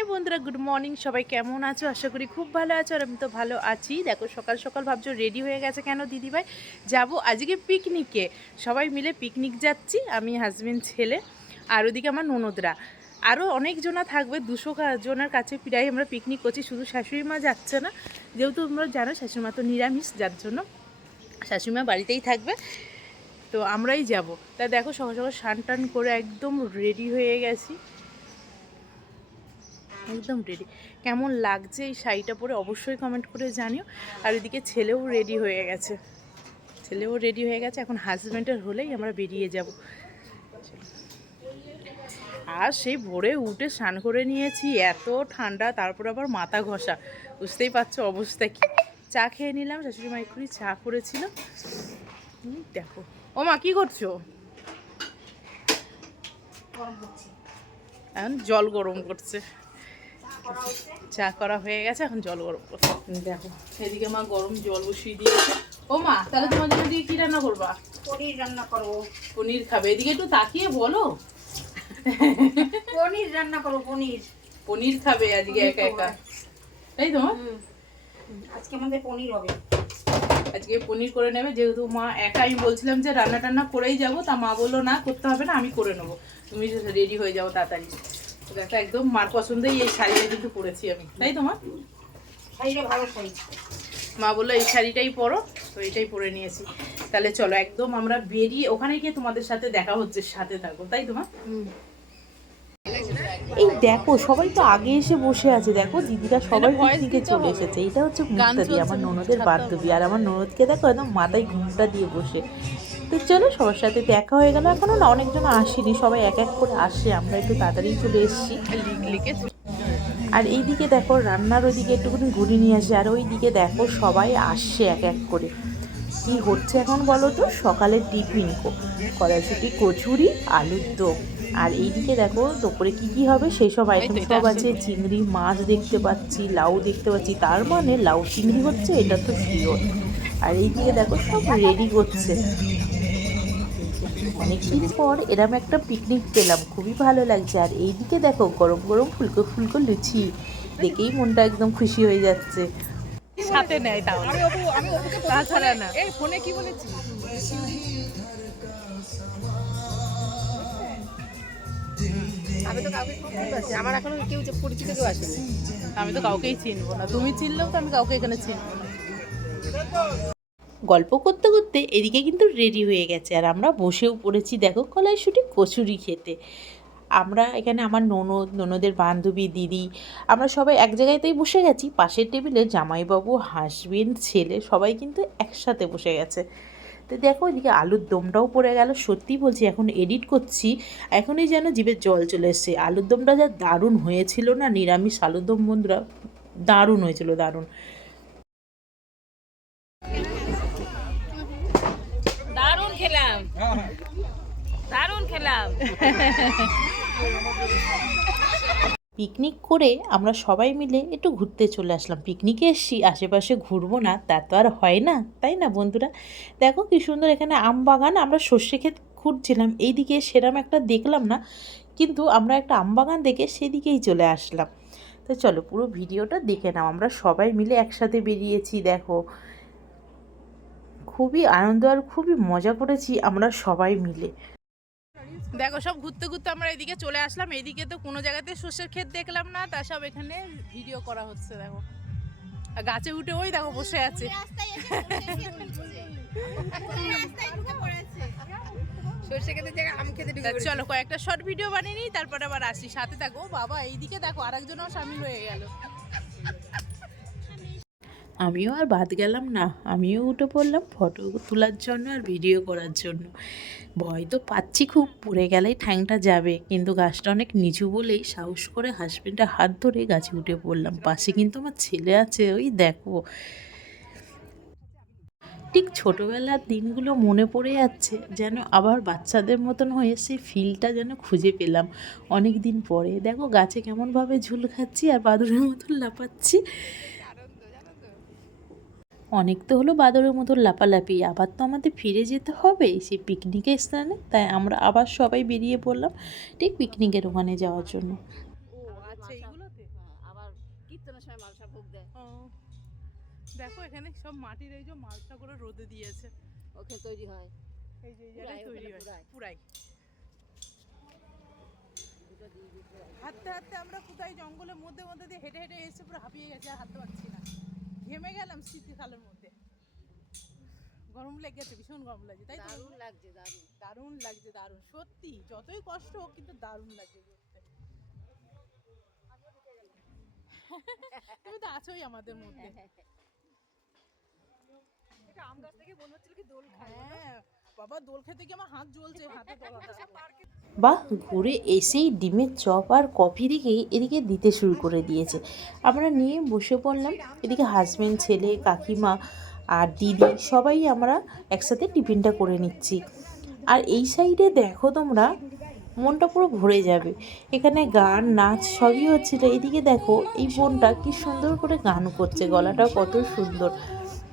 High বন্ধুরা, good morning. সবাই কেমন আছো? আশা করি খুব ভালো আছো। আর আমি তো ভালো আছি। দেখো সকাল সকাল ভাবছো রেডি হয়ে গেছে কেন দিদিভাই? যাবো আজকে পিকনিকে, সবাই মিলে পিকনিক যাচ্ছি, আমি হাজবেন্ড ছেলে আর ওদিকে আমার ননদরা, আরও অনেকজনা থাকবে। 200 জনের কাছে প্রায় আমরা পিকনিক করছি। শুধু শাশুড়ি মা যাচ্ছে না, যেহেতু তোমরা জানো শাশুড়ি মা তো নিরামিষ, যার জন্য শাশুড়ি মা বাড়িতেই থাকবে, তো আমরাই যাব। তা দেখো সকাল সকাল স্নান টান করে একদম রেডি হয়ে গেছি, একদম রেডি। কেমন লাগছে এই শাড়িটা পরে অবশ্যই কমেন্ট করে জানিও। আর এদিকে ছেলেও রেডি হয়ে গেছে, এখন হাজব্যান্ডের হলেই আমরা বেরিয়ে যাব। আর সেই ভোরে উঠে স্নান করে নিয়েছি, এত ঠান্ডা, তারপর আবার মাথা ঘষা, বুঝতেই পারছো অবস্থা কি। চা খেয়ে নিলাম, শাশুড়ি মা এক্ষুনি চা করেছিল। দেখো ও মা কি করছো? এখন জল গরম করছে। চা করা হয়ে গেছে, এখন জল গরম করছে। দেখো এদিকে মা গরম জল বসিয়ে দিয়েছে। ও মা, তাহলে তোমার জন্য দিয়ে কি রান্না করবা? পনির রান্না করবো। পনির খাবে? এদিকে একটু তাকিয়ে বলো। পনির রান্না করবো, পনির। পনির খাবে আজকে একা একা, তাই তো? আজকে আমাদের পনির হবে। আজকে পনির করে নেবে, যেহেতু মা একা। আমি বলছিলাম যে রান্না টান্না করেই যাবো, তা মা বললো না, করতে হবে না, আমি করে নেবো, তুমি রেডি হয়ে যাও তাড়াতাড়ি। দেখো একদম মার পছন্দেই এই শাড়িটা কিন্তু পরেছি আমি, তাই তো মা? শাড়িটা ভালো শাড়ি। মা বললো এই শাড়িটাই পরো, তো এটাই পরে নিয়েছি। তাহলে চলো একদম আমরা বেরিয়ে ওখানে গিয়ে তোমাদের সাথে দেখা হচ্ছে, সাথে থাকো, তাই তো মা? এই দেখো সবাই তো আগে এসে বসে আছে, দেখো দিদিরা সবাই পিকনিকে চলে এসেছে। এটা হচ্ছে মুক্তাদি, আমার ননদের বান্ধবী। আর আমার ননদকে দেখো একদম মাথায় ঘুমটা দিয়ে বসে। তো চলো সবার সাথে দেখা হয়ে গেল। এখনো না অনেকজন আসেনি, সবাই এক এক করে আসে, আমরা একটু তাড়াতাড়ি চলে এসেছি। আর এইদিকে দেখো রান্নার ওইদিকে একটুখানি ঘুরে নিয়ে আসে, আর ওইদিকে দেখো সবাই আসছে এক এক করে। কি হচ্ছে এখন বলো তো? সকালের টিফিন কড়াইশুঁটি, কচুরি, আলুর দম। আর এইদিকে দেখো দুপুরে কি কি হবে সেই সব আইটেম সব আছে। চিংড়ি মাছ দেখতে পাচ্ছি, লাউ দেখতে পাচ্ছি, তার মানে লাউ চিংড়ি হচ্ছে, এটা তো শিওর। আর এইদিকে দেখো সব রেডি করছে। অনেকদিন পর এরম একটা পিকনিক পেলাম, খুবই ভালো লাগছে। আর এইদিকে দেখো গরম গরম ফুলকো ফুলকো লুচি, দেখেই মনটা একদম খুশি হয়ে যাচ্ছে। সাথে নেয় তাও তাছাড়া না। এই ফোনে কি বলেছি? আমি তো কাউকে চিনতে, আমার এখনো কেউ পরিচিত কেউ আসেনি। আমি তো কাউকেই চিনবো না, তুমি চিনলেও তো আমি কাউকে এখানে চিনবো না। গল্প করতে করতে এদিকে কিন্তু রেডি হয়ে গেছে, আর আমরা বসেও পড়েছি দেখো কড়াইশুঁটি কচুরি খেতে। আমরা এখানে আমার ননদের বান্ধবী, দিদি, আমরা সবাই এক জায়গাতেই বসে গেছি। পাশের টেবিলে জামাইবাবু, হাজবেন্ড, ছেলে সবাই কিন্তু একসাথে বসে গেছে। তো দেখো এদিকে আলুর দমটাও পড়ে গেল। সত্যি বলছি, এখন এডিট করছি, এখনই যেন জিভে জল চলে এসছে। আলুর দমটা যা দারুণ হয়েছিল না, নিরামিষ আলুর দম বন্ধুরা, দারুণ হয়েছিল, দারুণ দারুণ খেলাম, দারুণ খেলাম। পিকনিক করে আমরা সবাই মিলে একটু ঘুরতে চলে আসলাম। পিকনিকে এসছি, আশেপাশে ঘুরবো না তা তো আর হয় না, তাই না বন্ধুরা? দেখো কি সুন্দর এখানে আম বাগান। আমরা সর্ষে ক্ষেত ঘুরছিলাম, এইদিকে সেরম একটা দেখলাম না, কিন্তু আমরা একটা আম বাগান দেখে সেদিকেই চলে আসলাম। তো চলো পুরো ভিডিওটা দেখে নাও। আমরা সবাই মিলে একসাথে বেরিয়েছি, দেখো খুবই আনন্দ আর খুবই মজা করেছি আমরা সবাই মিলে। দেখো সব ঘুরতে ঘুরতে আমরা এদিকে চলে আসলাম। এইদিকে তো কোনো জায়গাতে সর্ষের ক্ষেত দেখলাম না, তা সব এখানে ভিডিও করা হচ্ছে। দেখো গাছে উঠে ওই দেখো বসে আছে। চলো কয়েকটা শর্ট ভিডিও বানিয়ে নিই, তারপরে আবার আসি, সাথে থাকো। বাবা এইদিকে দেখো আরেকজনও সামিল হয়ে গেল। আমিও আর বাদ গেলাম না, আমিও উঠে পড়লাম ফটো তোলার জন্য আর ভিডিও করার জন্য। ভয় তো পাচ্ছি খুব, পড়ে গেলেই ঠ্যাংটা যাবে, কিন্তু গাছটা অনেক নিচু বলেই সাহস করে হাজবেন্ডের হাত ধরে গাছে উঠে পড়লাম। পাশে কিন্তু আমার ছেলে আছে, ওই দেখো। ঠিক ছোটোবেলার দিনগুলো মনে পড়ে যাচ্ছে, যেন আবার বাচ্চাদের মতন হয়ে সেই ফিলটা যেন খুঁজে পেলাম অনেক দিন পরে। দেখো গাছে কেমনভাবে ঝুল খাচ্ছি আর বাদুড়ের মতন লাফাচ্ছি। অনেক তো হলো বাদরের মতো লাপালাপি, আবার তো আমাদের ফিরে যেতে হবে সেই পিকনিকের স্থানে। তাই আমরা আবার সবাই বেরিয়ে পড়লাম ঠিক পিকনিকের ওখানে যাওয়ার জন্য। সেইগুলোতে আবার কীর্তনের সময় মালসা ভোগ দেয়। ও দেখো এখানে সব মাটির এই যে মালসা করে রোদে দিয়েছে, ওখানে তৈরি হয়, এই যে জায়গায় তৈরি হয় পুরাই। হাঁটতে হাঁটতে আমরা কোথায় জঙ্গলের মধ্যে মধ্যে দিয়ে হেঁটে হেঁটে এসে পুরো হাঁপিয়ে গেছে, আর হাঁটতে পারছি না, ঘেমে গেলাম শীতকালের মধ্যে। গরম লেগেছে, ভীষণ গরম লাগছে, তাই তো? দারুণ লাগছে, দারুণ দারুণ লাগছে, দারুণ সত্যি, যতই কষ্ট হোক কিন্তু দারুণ লাগছে ঘুরতে। তুমি তো আছোই আমাদের মধ্যে। এটা আম গাছ থেকে মনে হচ্ছিল কি দোল খায়। হ্যাঁ বাবা, দোল খেতে কি আমার হাত জ্বলছে, হাতে তলাটা। বাহ, ঘুরে এসেই ডিমের চপ আর কফি দিকেই এদিকে দিতে শুরু করে দিয়েছে। আমরা নিয়ে বসে পড়লাম। এদিকে হাজবেন্ড, ছেলে, কাকিমা আর দিদি সবাই আমরা একসাথে টিফিনটা করে নিচ্ছি। আর এই সাইডে দেখো তোমরা, মনটা পুরো ভরে যাবে। এখানে গান নাচ সবই হচ্ছিল। এদিকে দেখো এই বোনটা কি সুন্দর করে গান করছে, গলাটা কত সুন্দর।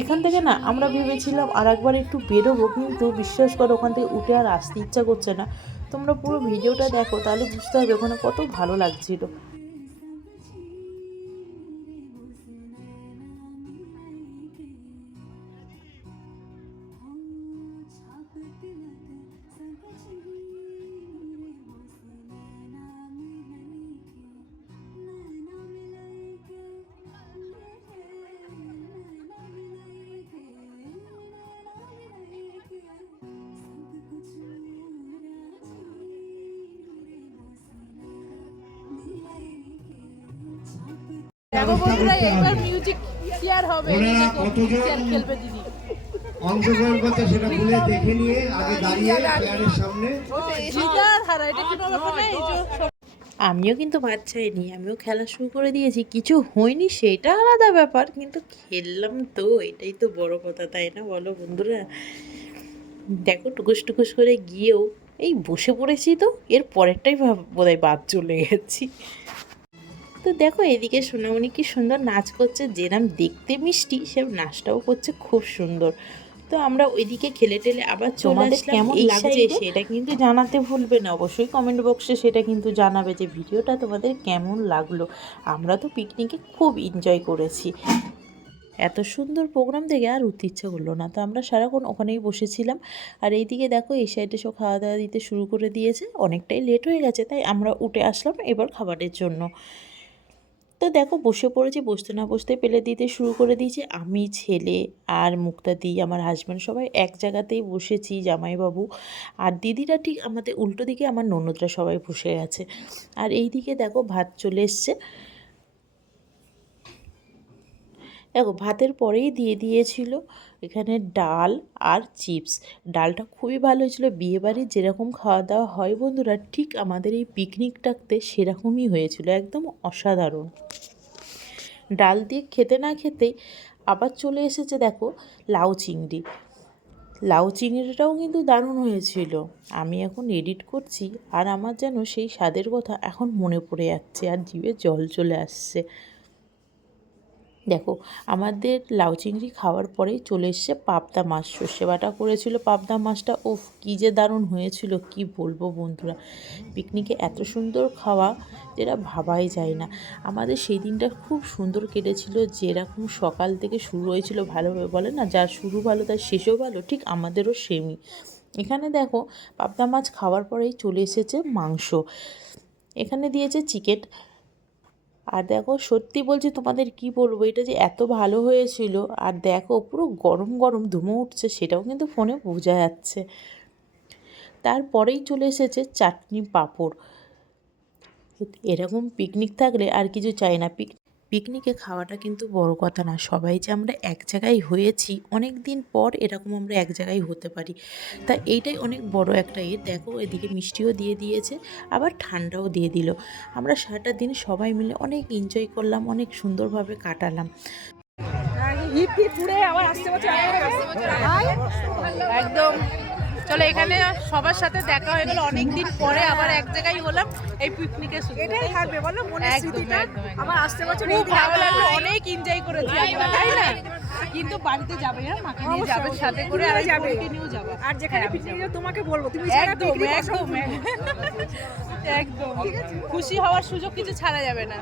এখান থেকে না আমরা ভেবেছিলাম আর একবার একটু বেরোবো, কিন্তু বিশ্বাস করো ওখান থেকে উঠে আর আসতে ইচ্ছা করছে না। তোমরা পুরো ভিডিওটা দেখো, তাহলে বুঝতে হবে ওখানে কত ভালো লাগছিল। দেখো বন্ধুরা, এইবার মিউজিক চেয়ার হবে, চেয়ার খেলবে দিদি। অংশগ্রহণ করতে সেটা ভুলে দেখে নিয়ে আগে দাঁড়িয়ে চেয়ারের সামনে। জিগার হারা, এটা কোনো ব্যাপার নেই। আমিও কিন্তু ভাত চাইনি, আমিও খেলা শুরু করে দিয়েছি। কিছু হয়নি সেটা আলাদা ব্যাপার, কিন্তু খেললাম তো, এটাই তো বড় কথা, তাই না বলো বন্ধুরা? দেখো টুকুস টুকুস করে গিয়েও এই বসে পড়েছি, তো এর পরেরটাই বোধহয় বাদ চলে গেছি। তো দেখো এদিকে সোনামণি কি সুন্দর নাচ করছে, যেরকম দেখতে মিষ্টি সেরকম নাচটাও করছে খুব সুন্দর। তো আমরা ওইদিকে খেলে টেলে আবার চলে আসলাম। কেমন লাগছে সেটা কিন্তু জানাতে ভুলবে না, অবশ্যই কমেন্ট বক্সে সেটা কিন্তু জানাবে যে ভিডিওটা তোমাদের কেমন লাগলো। আমরা তো পিকনিকে খুব এনজয় করেছি। এত সুন্দর প্রোগ্রাম দেখে আর উঠতে ইচ্ছা করলো না, তো আমরা সারাক্ষণ ওখানেই বসেছিলাম। আর এইদিকে দেখো এই সাইডে সব খাওয়া দাওয়া দিতে শুরু করে দিয়েছে, অনেকটাই লেট হয়ে গেছে, তাই আমরা উঠে আসলাম এবার খাবারের জন্য। তো দেখো বসে পড়েছি, বসতে না বসতে পেলে দিতে শুরু করে দিয়েছি। আমি, ছেলে আর মুক্তাদি, আমার হাজব্যান্ড সবাই এক জায়গাতেই বসেছি, জামাইবাবু আর দিদিরা ঠিক আমাদের উল্টো দিকে, আমার ননদরা সবাই বসে গেছে। আর এই দিকে দেখো ভাত চলে এসছে। দেখো ভাতের পরেই দিয়ে দিয়েছিল এখানে ডাল আর চিপস। ডালটা খুবই ভালো হয়েছিল, বিয়েবাড়ির যেরকম খাওয়া দাওয়া হয় বন্ধুরা, ঠিক আমাদের এই পিকনিকটাতে সেরকমই হয়েছিল, একদম অসাধারণ। ডাল দিয়ে খেতে না খেতেই আবার চলে এসেছে দেখো লাউ চিংড়ি। লাউ চিংড়িটাও কিন্তু দারুণ হয়েছিল। আমি এখন এডিট করছি আর আমার যেন সেই স্বাদের কথা এখন মনে পড়ে যাচ্ছে আর জিভে জল চলে আসছে। দেখো আমাদের লাউ চিংড়ি খাওয়ার পরেই চলে এসছে পাবদা মাছ, সর্ষে বাটা করেছিল পাবদা মাছটা। ওফ কী যে দারুণ হয়েছিল, কি বলবো বন্ধুরা। পিকনিকে এত সুন্দর খাওয়া যেটা ভাবাই যায় না। আমাদের সেই দিনটা খুব সুন্দর কেটেছিল, যেরকম সকাল থেকে শুরু হয়েছিল ভালোভাবে, বলে না যার শুরু ভালো তার শেষও ভালো, ঠিক আমাদেরও সেমই। এখানে দেখো পাবদা মাছ খাওয়ার পরেই চলে এসেছে মাংস, এখানে দিয়েছে চিকেন। আর দেখো সত্যি বলছি তোমাদের কি বলবো, এটা যে এত ভালো হয়েছিল। আর দেখো পুরো গরম গরম ধুমো উঠছে, সেটাও কিন্তু ফোনে বোঝা যাচ্ছে। তারপরেই চলে এসেছে চাটনি পাঁপড়। এরকম পিকনিক থাকলে আর কিছু চাই না। পিকনিকে খাওয়াটা কিন্তু বড় কথা না, সবাই যে আমরা এক জায়গায় হয়েছি, অনেক দিন পর এরকম আমরা এক জায়গায় হতে পারি, তা এইটাই অনেক বড় একটা দেখো এদিকে মিষ্টিও দিয়ে দিয়েছে, আবার ঠান্ডাও দিয়ে দিল। আমরা সারাটা দিন সবাই মিলে অনেক এনজয় করলাম, অনেক সুন্দরভাবে কাটালাম। একদম চলো, এখানে সবার সাথে দেখা হয়ে গেল, অনেকদিন পরে আবার এক জায়গায় হলাম এই পিকনিকে। এটাই থাকবে বলো মনে স্মৃতিটা। আবার আসতে বছর খুব ভালো লাগলো, অনেক এনজয় করেছি আমরা, তাই না? কিন্তু বাড়িতে যাবে না, মাকে নিয়ে যাবে সাথে করে, আর যাবে নিয়েও যাবে। আর যেখানে পিকনিক তোমাকে বলবো, তুমি একদম একদম একদম খুশি হওয়ার সুযোগ কিছু ছাড়া যাবে না।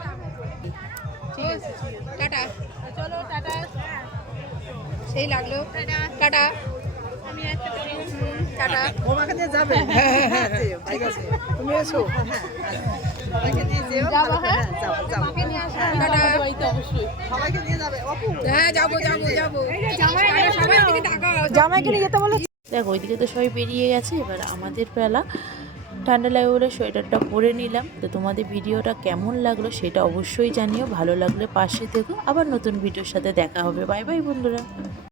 ঠিক আছে, টাটা। চলো টাটা। সেই লাগলো, টাটা। আমি একটা টাটা। তোমাকে নিয়ে যাবে, ঠিক আছে, তুমি এসো, সবাইকে নিয়ে যেও, যাবো, হ্যাঁ? যাও যাও, মাকে নিয়ে আসবো টাটা। আমাদের বাড়িতে অবশ্যই। সবাইকে নিয়ে যাবে অপু, হ্যাঁ যাবো যাবো যাবো। সবাই থেকে টাকা, জামাইকে নিয়ে যেতে বলে। দেখো ওইদিকে তো সবাই বেরিয়ে গেছে, এবার আমাদের বেলা। ঠান্ডা লাগে বলে সোয়েটারটা পরে নিলাম। তো তোমাদের ভিডিওটা কেমন লাগলো সেটা অবশ্যই জানিও, ভালো লাগলে পাশে থেকো। আবার নতুন ভিডিওর সাথে দেখা হবে। বাই বাই বন্ধুরা।